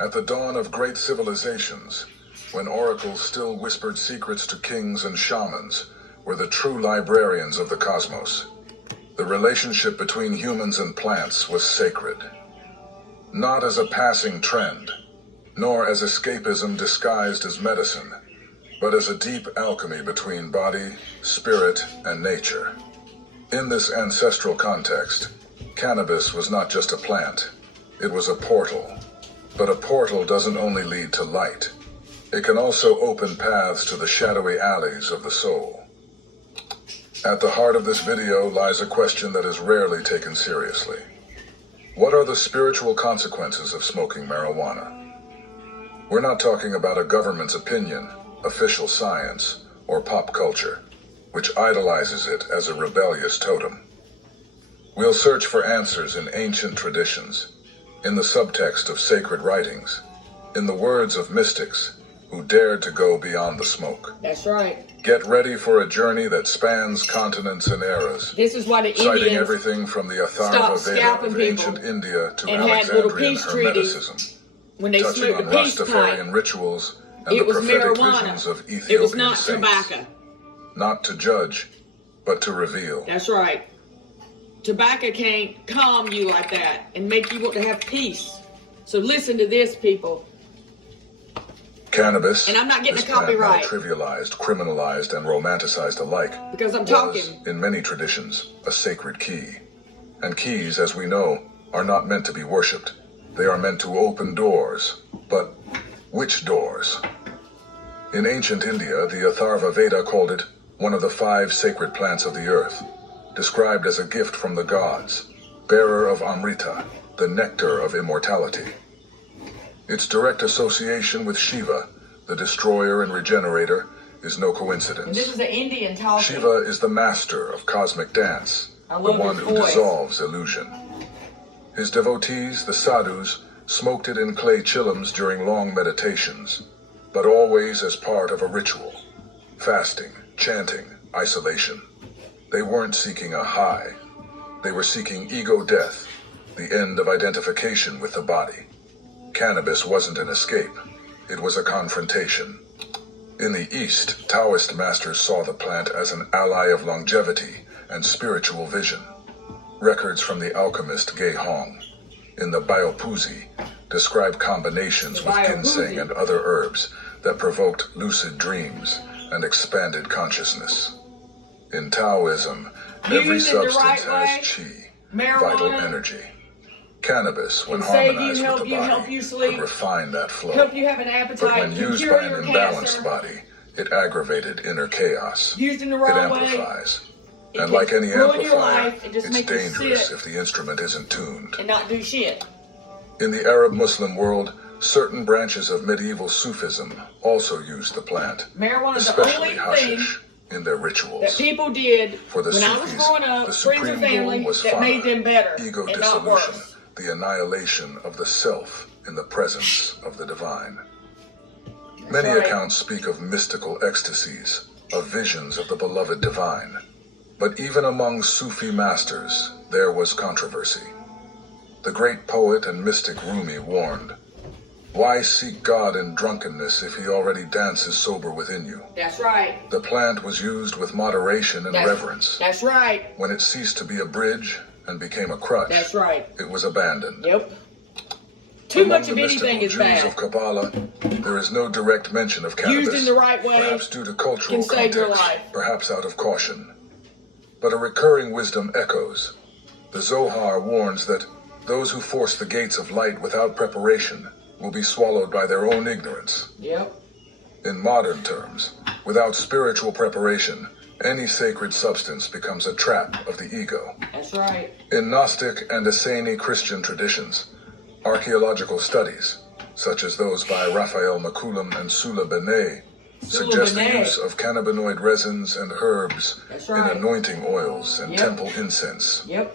At the dawn of great civilizations, when oracles still whispered secrets to kings and shamans, were the true librarians of the cosmos. The relationship between humans and plants was sacred. Not as a passing trend, nor as escapism disguised as medicine, but as a deep alchemy between body, spirit, and nature. In this ancestral context, cannabis was not just a plant, it was a portal. But a portal doesn't only lead to light. It can also open paths to the shadowy alleys of the soul. At the heart of this video lies a question that is rarely taken seriously. What are the spiritual consequences of smoking marijuana? We're not talking about a government's opinion, official science, or pop culture, which idolizes it as a rebellious totem. We'll search for answers in ancient traditions, in the subtext of sacred writings, in the words of mystics who dared to go beyond the smoke. That's right. Get ready for a journey that spans continents and eras. This is why the citing Indians everything from the Atharva Veda of ancient India to Alexandrian Hermeticism, when they touching smoked on the peace Rastafarian pipe. rituals and It the was prophetic marijuana. visions of Ethiopian It was not saints. tobacco. Not to judge, but to reveal. That's right. Tobacco can't calm you like that and make you want to have peace. So listen to this, people. Cannabis, And I'm not getting this a copyright. plant now trivialized, criminalized, and romanticized alike, Because I'm was, talking. in many traditions, a sacred key. And keys, as we know, are not meant to be worshipped. They are meant to open doors. But which doors? In ancient India, the Atharva Veda called it one of the 5 sacred plants of the earth, described as a gift from the gods, bearer of Amrita, the nectar of immortality. Its direct association with Shiva, the destroyer and regenerator, is no coincidence. And this is the Indian talking. Shiva is the master of cosmic dance, I the love one his who voice. dissolves illusion. His devotees, the sadhus, smoked it in clay chillums during long meditations, but always as part of a ritual. Fasting, chanting, isolation. They weren't seeking a high. They were seeking ego death, the end of identification with the body. Cannabis wasn't an escape. It was a confrontation. In the East, Taoist masters saw the plant as an ally of longevity and spiritual vision. Records from the alchemist Ge Hong in the Biopuzi describe combinations with ginseng and other herbs that provoked lucid dreams and expanded consciousness. In Taoism, every Used in the substance right has way, qi, vital marijuana energy. Cannabis, when can save you, harmonized help with the you, body, help you sleep, could refine that flow. help you have an But appetite, when can used cure by an your imbalanced cancer. body, it aggravated inner chaos. Used in the It wrong way, amplifies. it And can like any ruin your amplifier, life and just it's make you dangerous sit if the instrument isn't tuned. and not do shit. In the Arab Muslim world, certain branches of medieval Sufism also used the plant, Marijuana is the especially only thing hashish, in their that rituals. people did For the when I was Sufis, growing up, the friends supreme and family, goal was that fana, made them better ego and not dissolution, worse. the annihilation of the self in the presence of the divine. Many right. accounts speak of mystical ecstasies, of visions of the beloved divine. But even among Sufi masters, there was controversy. The great poet and mystic Rumi warned, "Why seek God in drunkenness if he already dances sober within you?" That's right. The plant was used with moderation and reverence. That's right. When it ceased to be a bridge and became a crutch, That's right. it was abandoned. Yep. Too Among much the of anything mystical is Jews bad. of Kabbalah, there is no direct mention of cannabis, Used in the right way, perhaps due to cultural can save your context, life. perhaps out of caution. But a recurring wisdom echoes. The Zohar warns that those who force the gates of light without preparation will be swallowed by their own ignorance. Yep. In modern terms, without spiritual preparation, any sacred substance becomes a trap of the ego. That's right. In Gnostic and Essene Christian traditions, archaeological studies, such as those by Raphael Maculam and Sula Benet, suggest the use of cannabinoid resins and herbs That's right. in anointing oils and Yep. temple incense. Yep.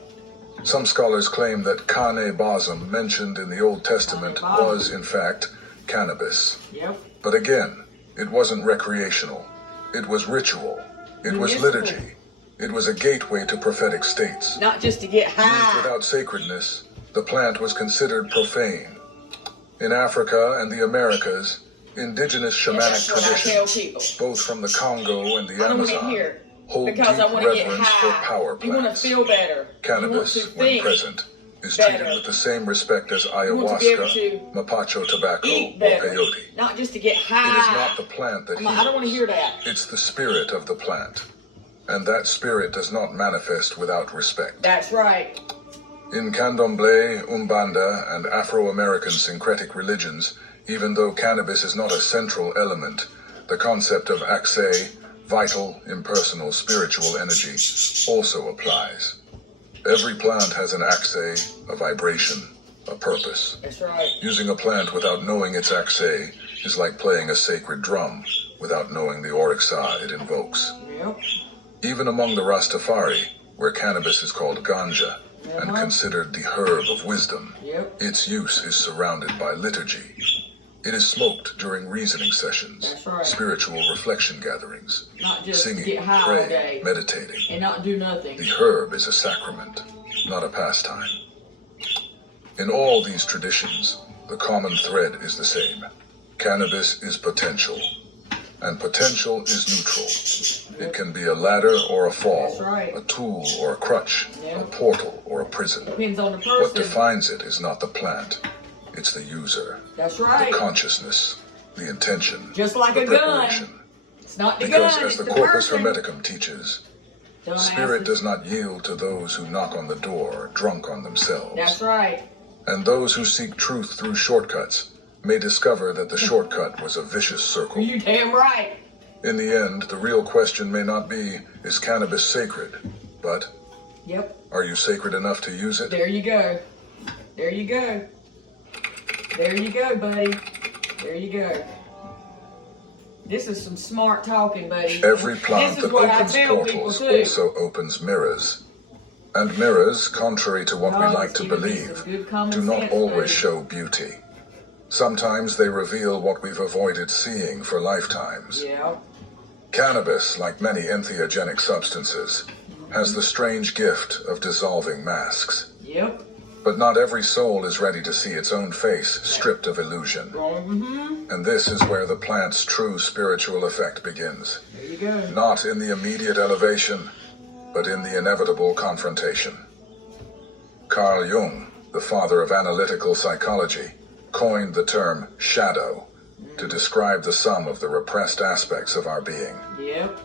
Some scholars claim that Kane Basum mentioned in the Old Testament Kane Basum. was, in fact, cannabis. Yep. But again, it wasn't recreational. It was ritual. It was Municipal. liturgy. It was a gateway to prophetic states. Not just to get Used high. without sacredness, the plant was considered profane. In Africa and the Americas, indigenous And shamanic that's what I tell traditions, people. both from the Congo and the I don't want to Amazon, hear hold because I deep want to get reverence for high. power You want to plants. feel better. Cannabis, you want to when think present, is better. treated with the same respect as You want to be able ayahuasca, to mapacho tobacco, eat or better, peyote. not just to get It high. is not the plant that I don't want to heals. hear that. It's the spirit of the plant. And that spirit does not manifest without respect. That's right. In Candomblé, Umbanda, and Afro-American syncretic religions, even though cannabis is not a central element, the concept of accès, vital, impersonal, spiritual energy, also applies. Every plant has an accès, a vibration, a purpose. That's right. Using a plant without knowing its accès is like playing a sacred drum without knowing the orixa it invokes. Yep. Even among the Rastafari, where cannabis is called ganja and considered the herb of wisdom, Yep. its use is surrounded by liturgy. It is smoked during reasoning sessions, That's right. spiritual reflection gatherings, Not just to singing, get high all praying, day meditating. and not do nothing. The herb is a sacrament, not a pastime. In all these traditions, the common thread is the same. Cannabis is potential, and potential is neutral. It can be a ladder or a fall, That's right. a tool or a crutch, Yeah. a portal or a prison. Depends on the What person. defines it is not the plant, it's the user, That's the right. consciousness, the intention, Just like the a gun. preparation. It's not the Because gun, as it's the the Corpus person. Hermeticum teaches, Don't ask spirit us- does not yield to those who knock on the door, drunk on themselves. That's right. And those who seek truth through shortcuts may discover that the shortcut was a vicious circle. You damn right. In the end, the real question may not be, is cannabis sacred? But, Yep. are you sacred enough to use it? There you go. There you go. There you go, buddy. There you go. This is some smart talking, buddy. Every plant This is that what I opens tell people portals too. also opens mirrors. And mirrors, contrary to what we God, like it's to giving me believe, some good common do not sense, always buddy. show beauty. Sometimes they reveal what we've avoided seeing for lifetimes. Yeah. Cannabis, like many entheogenic substances, has the strange gift of dissolving masks. Yep. But not every soul is ready to see its own face stripped of illusion. Mm-hmm. And this is where the plant's true spiritual effect begins. There you go. Not in the immediate elevation, but in the inevitable confrontation. Carl Jung, the father of analytical psychology, coined the term shadow to describe the sum of the repressed aspects of our being. Yep.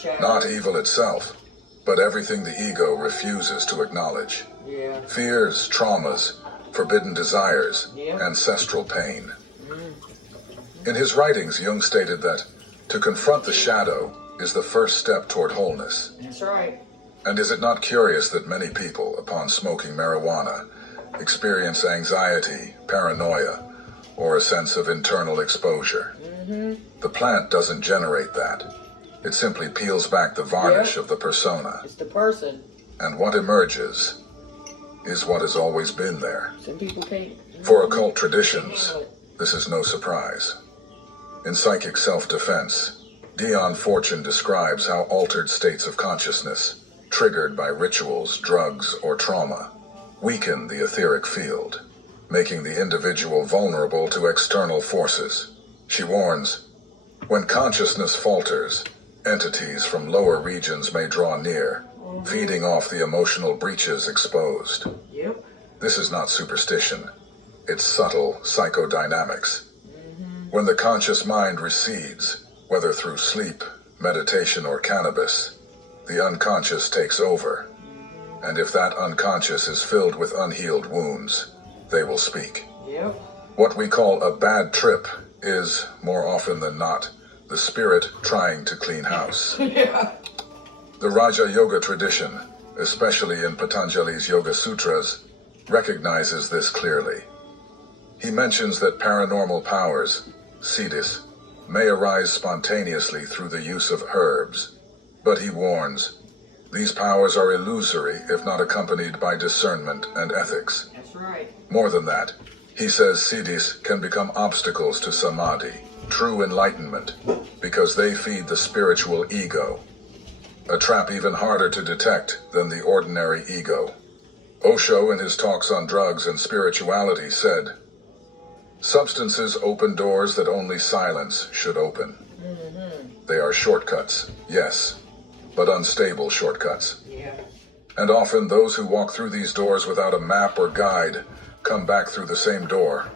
Shadow. Not evil itself, but everything the ego refuses to acknowledge. Yeah. Fears, traumas, forbidden desires, Yep. ancestral pain. In his writings, Jung stated that to confront the shadow is the first step toward wholeness. That's right. And is it not curious that many people, upon smoking marijuana, experience anxiety, paranoia, or a sense of internal exposure? The plant doesn't generate that. It simply peels back the varnish Yep. of the persona. It's the person. And what emerges is what has always been there. Some people can't. For occult traditions, this is no surprise. In Psychic Self-Defense, Dion Fortune describes how altered states of consciousness, triggered by rituals, drugs, or trauma, weaken the etheric field, making the individual vulnerable to external forces. She warns, when consciousness falters, entities from lower regions may draw near, feeding off the emotional breaches exposed. Yep. This is not superstition. It's subtle psychodynamics. When the conscious mind recedes, whether through sleep, meditation, or cannabis, the unconscious takes over. And if that unconscious is filled with unhealed wounds, they will speak. Yep. What we call a bad trip is, more often than not, the spirit trying to clean house. Yeah. The Raja Yoga tradition, especially in Patanjali's Yoga Sutras, recognizes this clearly. He mentions that paranormal powers, siddhis, may arise spontaneously through the use of herbs, but he warns, these powers are illusory if not accompanied by discernment and ethics. That's right. More than that, he says siddhis can become obstacles to samadhi, true enlightenment, because they feed the spiritual ego, a trap even harder to detect than the ordinary ego. Osho, in his talks on drugs and spirituality, said, Substances open doors that only silence should open. They are shortcuts, yes, but unstable shortcuts. Yeah. And often those who walk through these doors without a map or guide come back through the same door,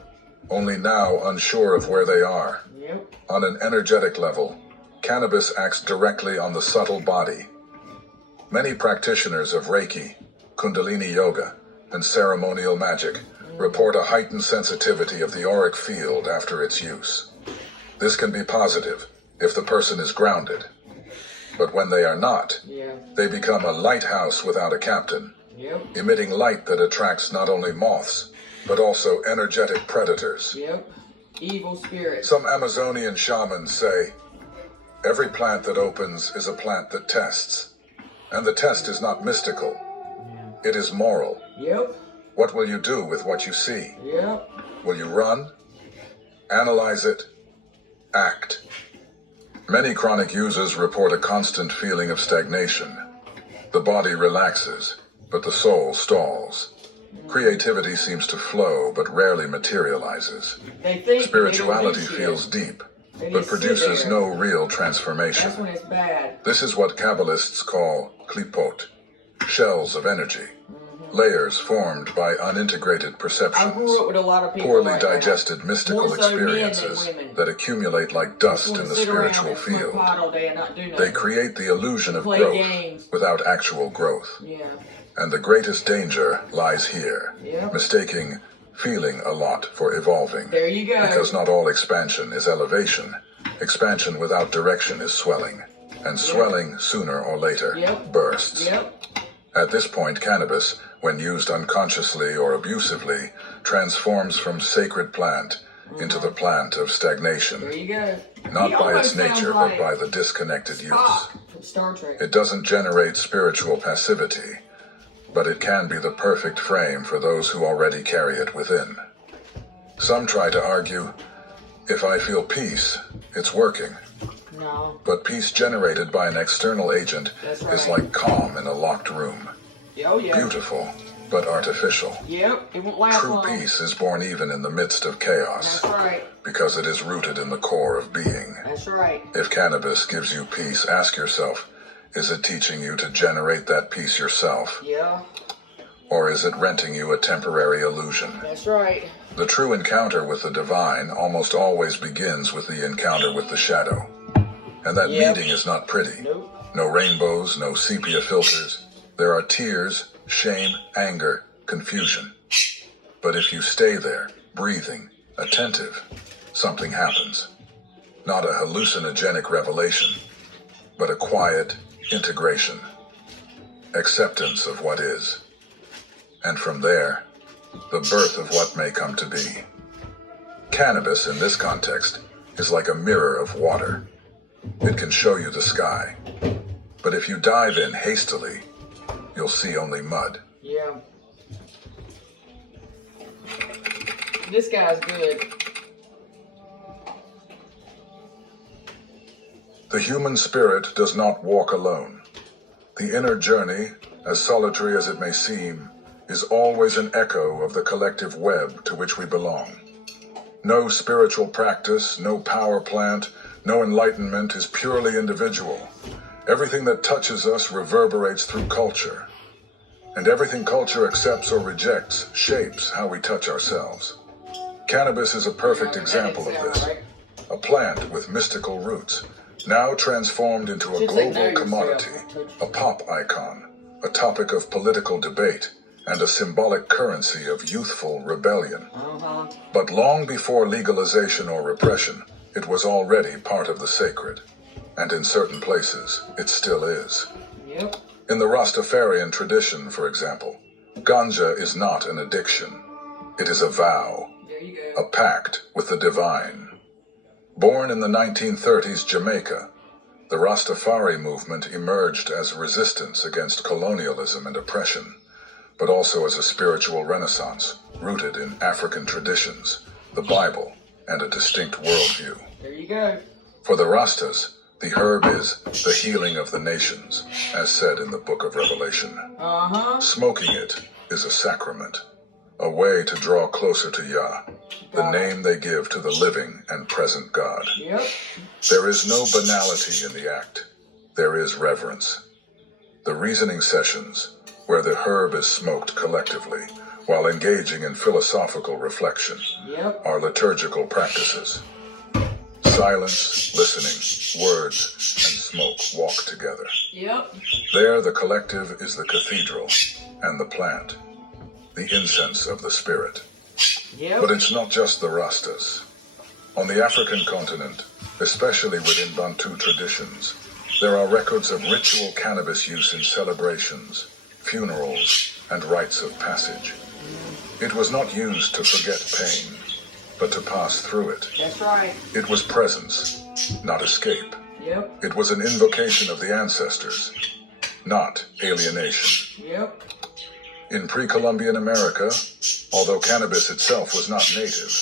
only now unsure of where they are. Yep. On an energetic level, cannabis acts directly on the subtle body. Many practitioners of Reiki, Kundalini Yoga, and ceremonial magic report a heightened sensitivity of the auric field after its use. This can be positive if the person is grounded. But when they are not, they become a lighthouse without a captain, emitting light that attracts not only moths, but also energetic predators. Evil spirits. Some Amazonian shamans say, every plant that opens is a plant that tests. And the test is not mystical. It is moral. What will you do with what you see? Will you run? Analyze it? Act. Many chronic users report a constant feeling of stagnation. The body relaxes, but the soul stalls. Creativity seems to flow, but rarely materializes. Spirituality feels deep, but produces no real transformation. That's when it's bad. This is what Kabbalists call klipot, shells of energy, layers formed by unintegrated perceptions, I grew up with a lot of people poorly like digested mystical More so men than experiences women. that accumulate like dust in the Sit around spiritual and smoke field. pot all day and not do nothing. They create the illusion of Play growth games. without actual growth. And the greatest danger lies here, mistaking feeling a lot for evolving. There you go. Because not all expansion is elevation. Expansion without direction is swelling. And swelling, sooner or later, bursts. At this point, cannabis, when used unconsciously or abusively, transforms from sacred plant into the plant of stagnation. There you go. Not He by its almost sounds nature, like but by the disconnected use. Spock from Star Trek. It doesn't generate spiritual passivity, but it can be the perfect frame for those who already carry it within. Some try to argue, if I feel peace, it's working. No. But peace generated by an external agent is like calm in a locked room. Beautiful, but artificial. It won't last True long. peace is born even in the midst of chaos. That's right. Because it is rooted in the core of being. That's right. If cannabis gives you peace, ask yourself, is it teaching you to generate that peace yourself? Or is it renting you a temporary illusion? That's right. The true encounter with the divine almost always begins with the encounter with the shadow. And that meeting is not pretty. No rainbows, no sepia filters. There are tears, shame, anger, confusion. But if you stay there, breathing, attentive, something happens. Not a hallucinogenic revelation, but a quiet integration. Acceptance of what is. And from there, the birth of what may come to be. Cannabis, in this context, is like a mirror of water. It can show you the sky. But if you dive in hastily, you'll see only mud. This guy's good. The human spirit does not walk alone. The inner journey, as solitary as it may seem, is always an echo of the collective web to which we belong. No spiritual practice, no power plant, no enlightenment is purely individual. Everything that touches us reverberates through culture. And everything culture accepts or rejects shapes how we touch ourselves. Cannabis is a perfect example of this. A plant with mystical roots, now transformed into a global commodity, a pop icon, a topic of political debate, and a symbolic currency of youthful rebellion. But long before legalization or repression, it was already part of the sacred. And in certain places, it still is. In the Rastafarian tradition, for example, ganja is not an addiction. It is a vow, a pact with the divine. Born in the 1930s Jamaica, the Rastafari movement emerged as resistance against colonialism and oppression, but also as a spiritual renaissance rooted in African traditions, the Bible, and a distinct worldview. There you go. For the Rastas, the herb is the healing of the nations, as said in the book of Revelation. Smoking it is a sacrament. a way to draw closer to Yah, the name they give to the living and present God. Yep. There is no banality in the act. There is reverence. The reasoning sessions, where the herb is smoked collectively while engaging in philosophical reflection, are liturgical practices. Silence, listening, words, and smoke walk together. Yep. There the collective is the cathedral, and the plant, the incense of the spirit. Yep. But it's not just the Rastas. On the African continent, especially within Bantu traditions, there are records of ritual cannabis use in celebrations, funerals, and rites of passage. It was not used to forget pain, but to pass through it. That's right. It was presence, not escape. Yep. It was an invocation of the ancestors, not alienation. Yep. In pre-Columbian America, although cannabis itself was not native,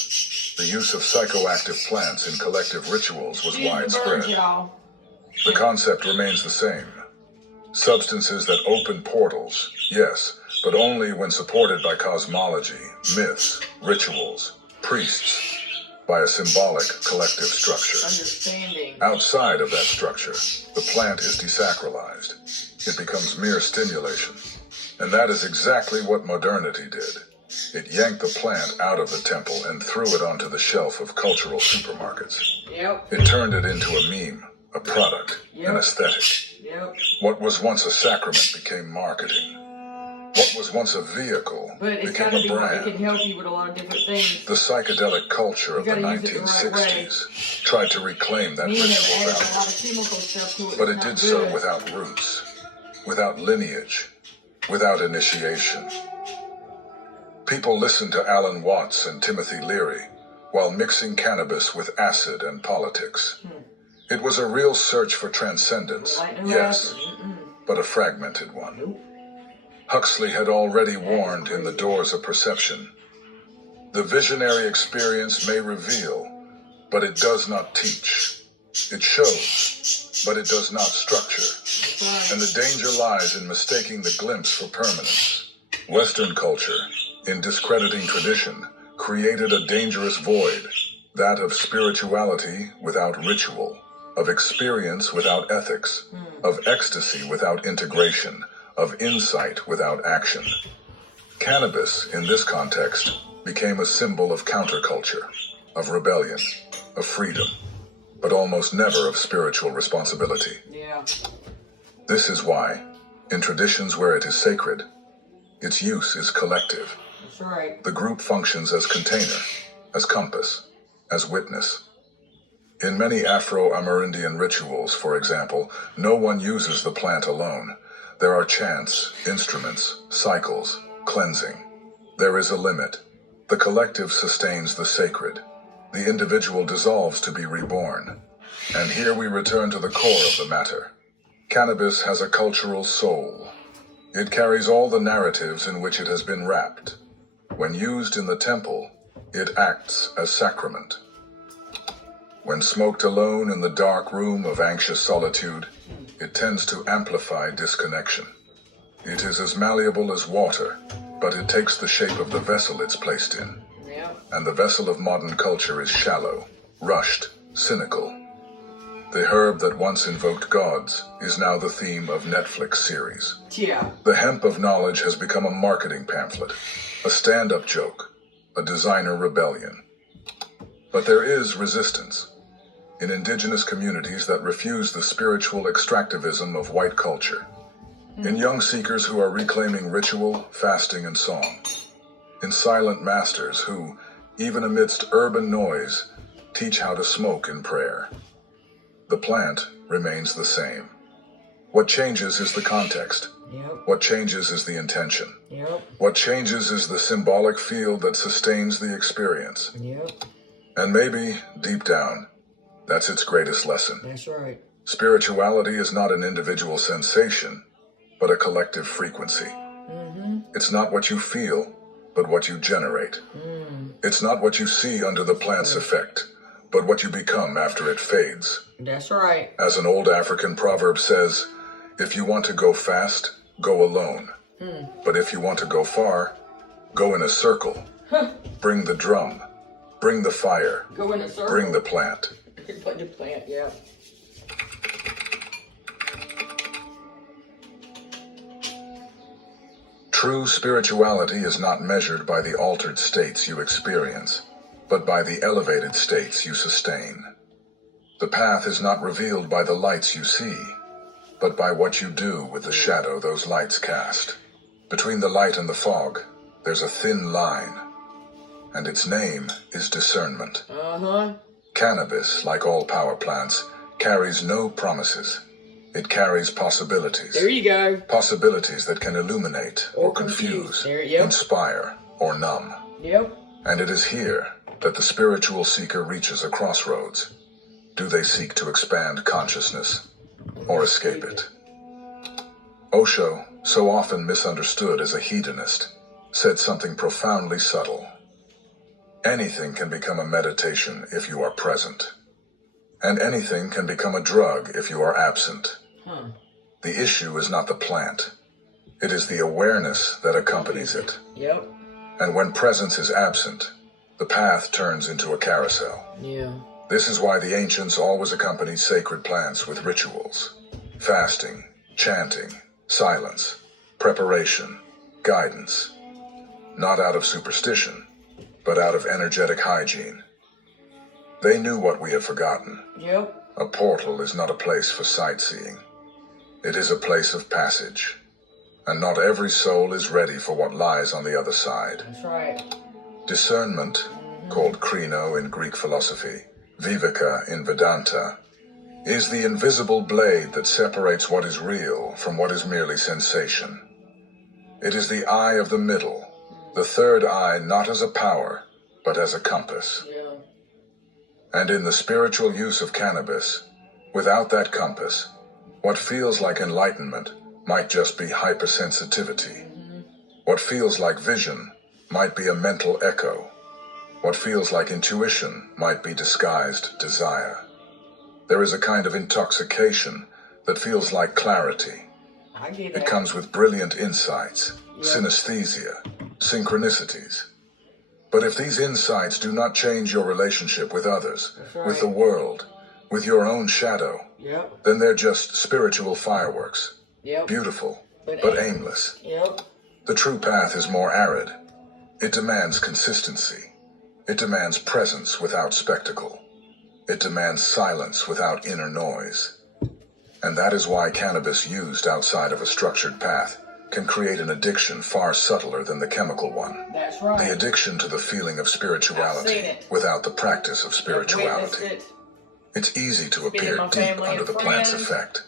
the use of psychoactive plants in collective rituals was widespread. The concept remains the same. Substances that open portals, yes, but only when supported by cosmology, myths, rituals, priests, by a symbolic collective structure. Understanding. Outside of that structure, the plant is desacralized. It becomes mere stimulation. And that is exactly what modernity did. It yanked the plant out of the temple and threw it onto the shelf of cultural supermarkets. Yep. It turned it into a meme, a product, an aesthetic. Yep. What was once a sacrament became marketing. What was once a vehicle became a brand. It can help you with a lot of different things. The psychedelic culture of the 1960s tried to reclaim that ritual value. But it did so without roots, without lineage, without initiation. People listened to Alan Watts and Timothy Leary while mixing cannabis with acid and politics. It was a real search for transcendence, yes, but a fragmented one. Huxley had already warned in The Doors of Perception. The visionary experience may reveal, but it does not teach. It shows, but it does not structure. And the danger lies in mistaking the glimpse for permanence. Western culture, in discrediting tradition, created a dangerous void, that of spirituality without ritual, of experience without ethics, of ecstasy without integration, of insight without action. Cannabis, in this context, became a symbol of counterculture, of rebellion, of freedom, but almost never of spiritual responsibility. Yeah. This is why, in traditions where it is sacred, its use is collective. That's right. The group functions as container, as compass, as witness. In many Afro-Amerindian rituals, for example, no one uses the plant alone. There are chants, instruments, cycles, cleansing. There is a limit. The collective sustains the sacred. The individual dissolves to be reborn. And here we return to the core of the matter. Cannabis has a cultural soul. It carries all the narratives in which it has been wrapped. When used in the temple, it acts as sacrament. When smoked alone in the dark room of anxious solitude, it tends to amplify disconnection. It is as malleable as water, but it takes the shape of the vessel it's placed in. Yeah. And the vessel of modern culture is shallow, rushed, cynical. The herb that once invoked gods is now the theme of Netflix series. Yeah. The hemp of knowledge has become a marketing pamphlet, a stand-up joke, a designer rebellion. But there is resistance in indigenous communities that refuse the spiritual extractivism of white culture, in young seekers who are reclaiming ritual, fasting, and song, in silent masters who, even amidst urban noise, teach how to smoke in prayer. The plant remains the same. What changes is the context. Yep. What changes is the intention. Yep. What changes is the symbolic field that sustains the experience. Yep. And maybe, deep down, that's its greatest lesson. That's right. Spirituality is not an individual sensation, but a collective frequency. It's not what you feel, but what you generate. It's not what you see under the plant's effect, but what you become after it fades. That's right. As an old African proverb says, if you want to go fast, go alone. But if you want to go far, Go in a circle. Bring the drum. Bring the fire. Go in a circle. Bring the plant. Put the plant, yeah. True spirituality is not measured by the altered states you experience, but by the elevated states you sustain. The path is not revealed by the lights you see, but by what you do with the shadow those lights cast. Between the light and the fog, there's a thin line, and its name is discernment. Cannabis, like all power plants, carries no promises. It carries possibilities. There you go. Possibilities that can illuminate or confuse, inspire or numb. Yep. And it is here that the spiritual seeker reaches a crossroads. Do they seek to expand consciousness or escape it? Osho, so often misunderstood as a hedonist, said something profoundly subtle. Anything can become a meditation if you are present. And anything can become a drug if you are absent. The issue is not the plant. It is the awareness that accompanies it. Yep. And when presence is absent, the path turns into a carousel. Yeah. This is why the ancients always accompanied sacred plants with rituals. Fasting, chanting, silence, preparation, guidance. Not out of superstition, but out of energetic hygiene. They knew what we have forgotten. Yep. A portal is not a place for sightseeing. It is a place of passage. And not every soul is ready for what lies on the other side. That's right. Discernment, called krino in Greek philosophy, viveka in Vedanta, is the invisible blade that separates what is real from what is merely sensation. It is the eye of the middle, the third eye not as a power, but as a compass. Yeah. And in the spiritual use of cannabis, without that compass, what feels like enlightenment might just be hypersensitivity. What feels like vision might be a mental echo. What feels like intuition might be disguised desire. There is a kind of intoxication that feels like clarity. I get It that. comes with brilliant insights, synesthesia, synchronicities. But if these insights do not change your relationship with others, with the world, with your own shadow, then they're just spiritual fireworks. Beautiful, but aimless. The true path is more arid. It demands consistency. It demands presence without spectacle. It demands silence without inner noise. And that is why cannabis used outside of a structured path can create an addiction far subtler than the chemical one. That's right. The addiction to the feeling of I've spirituality seen it. without the practice of I've spirituality. witnessed it. It's easy to Been in appear my deep family under and the plant's friends. effect.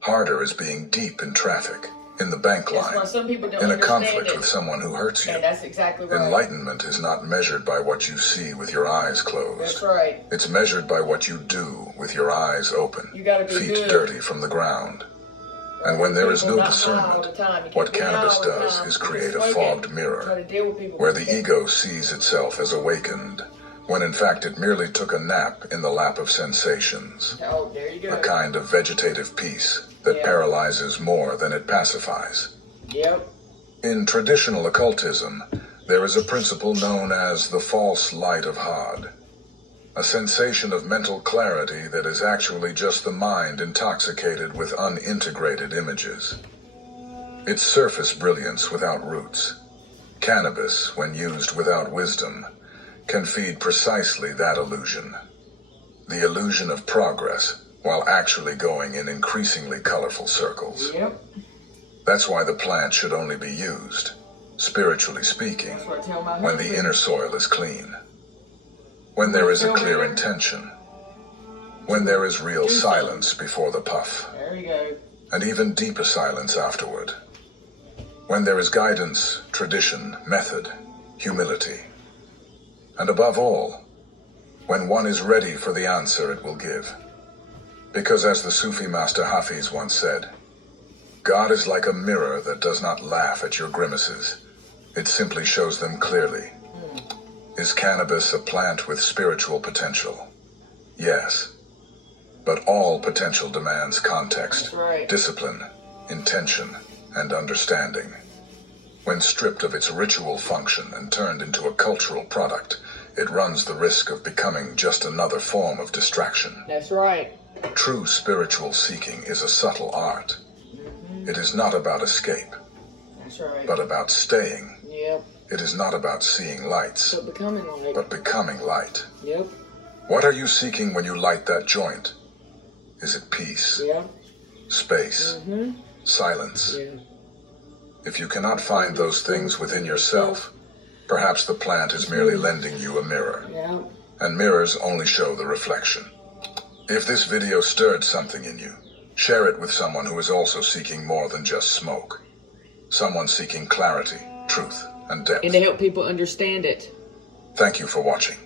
Harder is being deep in traffic, in the bank That's why line, some people don't in a understand conflict it. with someone who hurts you. And that's exactly right. Enlightenment is not measured by what you see with your eyes closed. That's right. It's measured by what you do with your eyes open, You gotta be feet good. dirty from the ground. And when there is no People not high all the discernment, time. You what can't be high cannabis all the does time. is You create a smoke it. fogged Try mirror, to deal with people where with the it. ego sees itself as awakened, when in fact it merely took a nap in the lap of sensations. Oh, there you go. A kind of vegetative peace that paralyzes more than it pacifies. Yep. In traditional occultism, there is a principle known as the false light of Hod, a sensation of mental clarity that is actually just the mind intoxicated with unintegrated images. It's surface brilliance without roots. Cannabis, when used without wisdom, can feed precisely that illusion. The illusion of progress, while actually going in increasingly colorful circles. Yep. That's why the plant should only be used, spiritually speaking, That's what I tell my when the husband. inner soil is clean. When there is a clear intention. When there is real silence before the puff. There you go. And even deeper silence afterward. When there is guidance, tradition, method, humility. And above all, when one is ready for the answer it will give. Because as the Sufi master Hafiz once said, God is like a mirror that does not laugh at your grimaces. It simply shows them clearly. Is cannabis a plant with spiritual potential? Yes. But all potential demands context, That's right. discipline, intention, and understanding. When stripped of its ritual function and turned into a cultural product, it runs the risk of becoming just another form of distraction. That's right. True spiritual seeking is a subtle art. It is not about escape, That's right. but about staying. Yep. It is not about seeing lights, But becoming light. but becoming light. Yep. What are you seeking when you light that joint? Is it peace, Yep. space, silence? Yeah. If you cannot find those things within yourself, perhaps the plant is merely lending you a mirror, Yeah. and mirrors only show the reflection. If this video stirred something in you, share it with someone who is also seeking more than just smoke. Someone seeking clarity, truth, and depth. And to help people understand it. Thank you for watching.